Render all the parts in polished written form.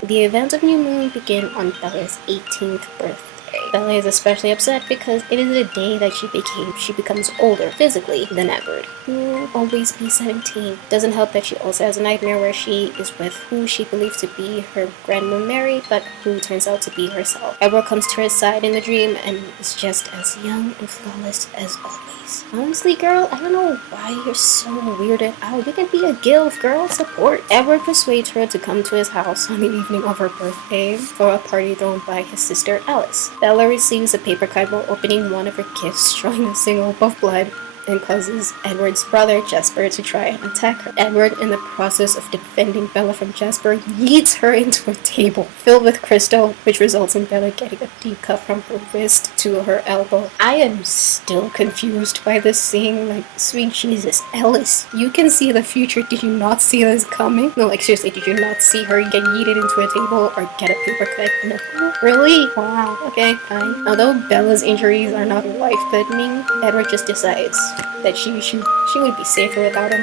moon. The events of new moon begin on Bella's 18th birthday. Bella is especially upset because it is the day that she becomes older physically than Edward, who will always be 17. Doesn't help that she also has a nightmare where she is with who she believes to be her grandma Mary, but who turns out to be herself. Edward comes to her side in the dream and is just as young and flawless as always. Honestly, girl, I don't know why you're so weirded out. You can be a guild, girl. Support. Edward persuades her to come to his house on the evening of her birthday for a party thrown by his sister Alice. Bella receives a paper card while opening one of her gifts, showing a single of blood, and causes Edward's brother Jasper to try and attack her. Edward, in the process of defending Bella from Jasper, yeets her into a table filled with crystal, which results in Bella getting a deep cut from her wrist to her elbow. I am still confused by this scene. Like, sweet Jesus, Alice, you can see the future. Did you not see this coming? No, like, seriously, did you not see her get yeeted into a table or get a paper cut? No. Really? Wow. Okay, fine. Although Bella's injuries are not life-threatening, Edward just decides that she would be safer without him,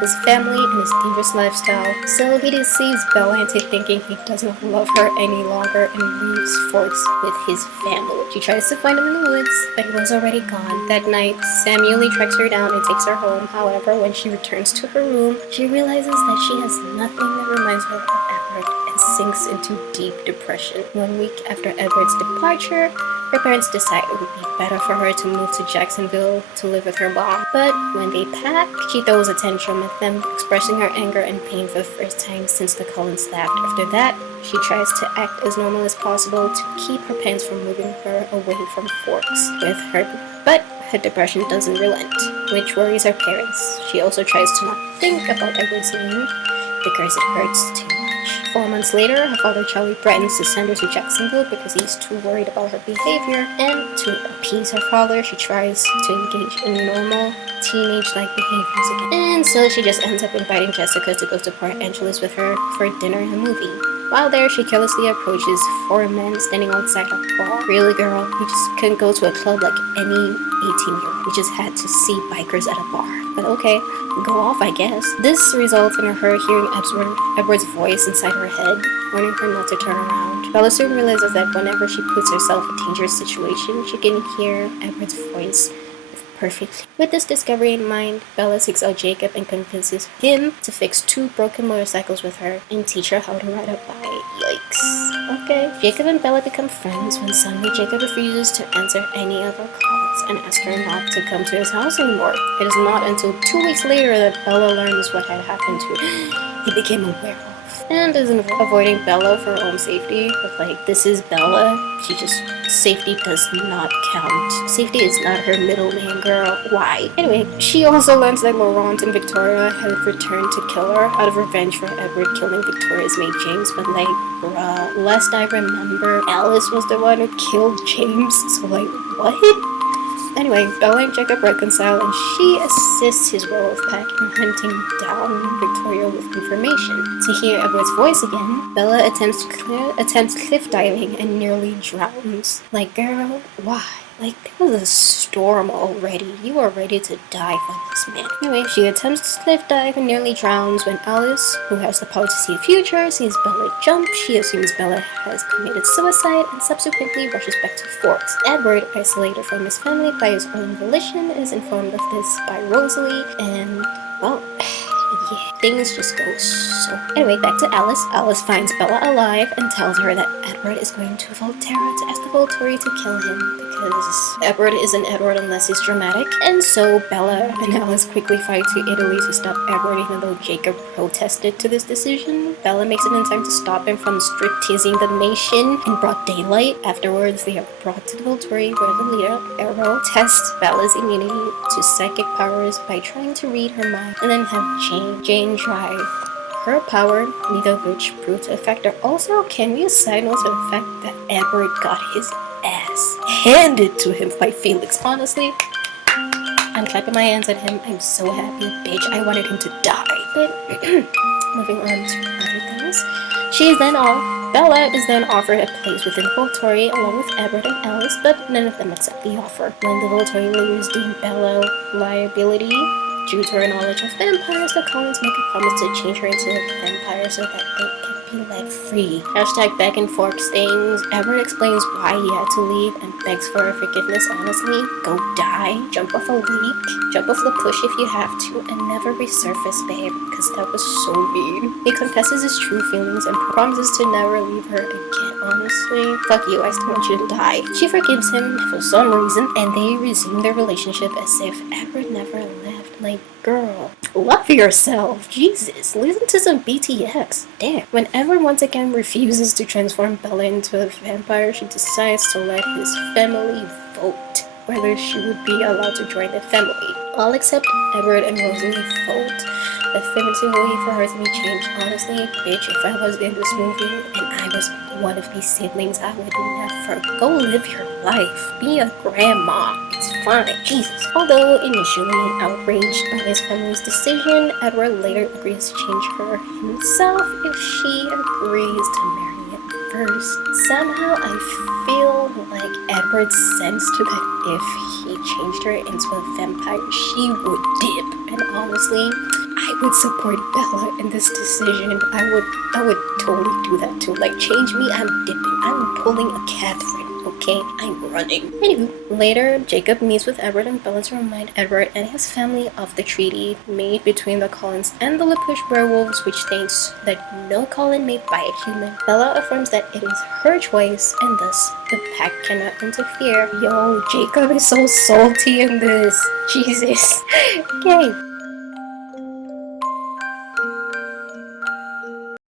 his family, and his dangerous lifestyle. So he deceives Bella into thinking he doesn't love her any longer and leaves Forks with his family. She tries to find him in the woods, but he was already gone. That night, Samuel tracks her down and takes her home. However, when she returns to her room, she realizes that she has nothing that reminds her of Edward and sinks into deep depression. 1 week after Edward's departure, her parents decide it would be better for her to move to Jacksonville to live with her mom. But when they pack, she throws a tantrum at them, expressing her anger and pain for the first time since the Cullens left. After that, she tries to act as normal as possible to keep her parents from moving her away from Forks with her. But her depression doesn't relent, which worries her parents. She also tries to not think about Edward's name because it hurts too much. 4 months later, her father Charlie threatens to send her to Jacksonville because he's too worried about her behavior, and to appease her father, she tries to engage in normal teenage-like behaviors again. And so she just ends up inviting Jessica to go to Port Angeles with her for dinner and a movie. While there, she carelessly approaches 4 men standing outside a bar. Really, girl, you just couldn't go to a club like any 18-year-old. You just had to see bikers at a bar. But okay, go off, I guess. This results in her hearing Edward's voice inside her head, warning her not to turn around. Bella soon realizes that whenever she puts herself in a dangerous situation, she can hear Edward's voice perfectly. With this discovery in mind, Bella seeks out Jacob and convinces him to fix 2 broken motorcycles with her and teach her how to ride a bike. Yikes. Okay. Jacob and Bella become friends when suddenly Jacob refuses to answer any of her calls and asks her not to come to his house anymore. It is not until 2 weeks later that Bella learns what had happened to her. He became a werewolf and is avoiding Bella for her own safety. But like, this is Bella. Safety does not count. Safety is not her middle name, girl. Why? Anyway, she also learns that Laurent and Victoria had returned to kill her out of revenge for Edward killing Victoria's maid James. But like, bruh, lest I remember, Alice was the one who killed James. So like, what? Anyway, Bella and Jacob reconcile, and she assists his werewolf pack in hunting down Victoria with information. To hear Edward's voice again, Bella attempts cliff diving and nearly drowns. Like, girl, why? Like, there was a storm already. You are ready to die for this man. Anyway, she attempts to cliff dive and nearly drowns when Alice, who has the power to see the future, sees Bella jump. She assumes Bella has committed suicide and subsequently rushes back to Forks. Edward, isolated from his family by his own volition, is informed of this by Rosalie, and, well, yeah, things just go so... Anyway, back to Alice. Alice finds Bella alive and tells her that Edward is going to Volterra to ask the Volturi to kill him, because Edward isn't Edward unless he's dramatic. And so Bella and Alice quickly fly to Italy to stop Edward, even though Jacob protested to this decision. Bella makes it in time to stop him from strip-teasing the nation in broad daylight. Afterwards, they are brought to the Volturi, where the leader, Arrow, tests Bella's immunity to psychic powers by trying to read her mind, and then have Jane try her power, neither of which proved to affect her. Also, can we assign to the fact that Edward got his ass handed to him by Felix? Honestly, I'm clapping my hands at him. I'm so happy, bitch. I wanted him to die. But moving on to other things, Bella is then offered a place within the Volturi along with Edward and Alice, but none of them accept the offer. When the Volturi leaders deem Bella liability Due to her knowledge of vampires, the Collins make a promise to change her into a vampire so that they can be let free. Hashtag back and forth stings. Edward explains why he had to leave and begs for her forgiveness honestly. Go die, jump off a lake, jump off the push if you have to, and never resurface, babe, because that was so mean. He confesses his true feelings and promises to never leave her again. Honestly, fuck you, I still want you to die. She forgives him for some reason, and they resume their relationship as if Edward never left. Like, girl, love yourself. Jesus, listen to some BTX. Damn. When Edward once again refuses to transform Bella into a vampire, she decides to let his family vote whether she would be allowed to join the family. All except Edward and Rosalie vote affirmatively for her to be changed. Honestly, bitch, if I was in this movie and I was one of these siblings, I would never. Go live your life. Be a grandma. It's fine. Jesus. Although initially outraged by his family's decision, Edward later agrees to change her himself if she agrees to marry him first. Somehow I feel like Edward sensed that if he changed her into a vampire, she would dip. And honestly, I would support Bella in this decision. I would totally do that too. Like, change me, I'm dipping. I'm pulling a Catherine. Okay, I'm running. Anywho, later, Jacob meets with Edward and Bella to remind Edward and his family of the treaty made between the Collins and the LaPush werewolves, which states that no Collin may bite a human. Bella affirms that it is her choice, and thus the pack cannot interfere. Yo, Jacob is so salty in this. Jesus. Okay.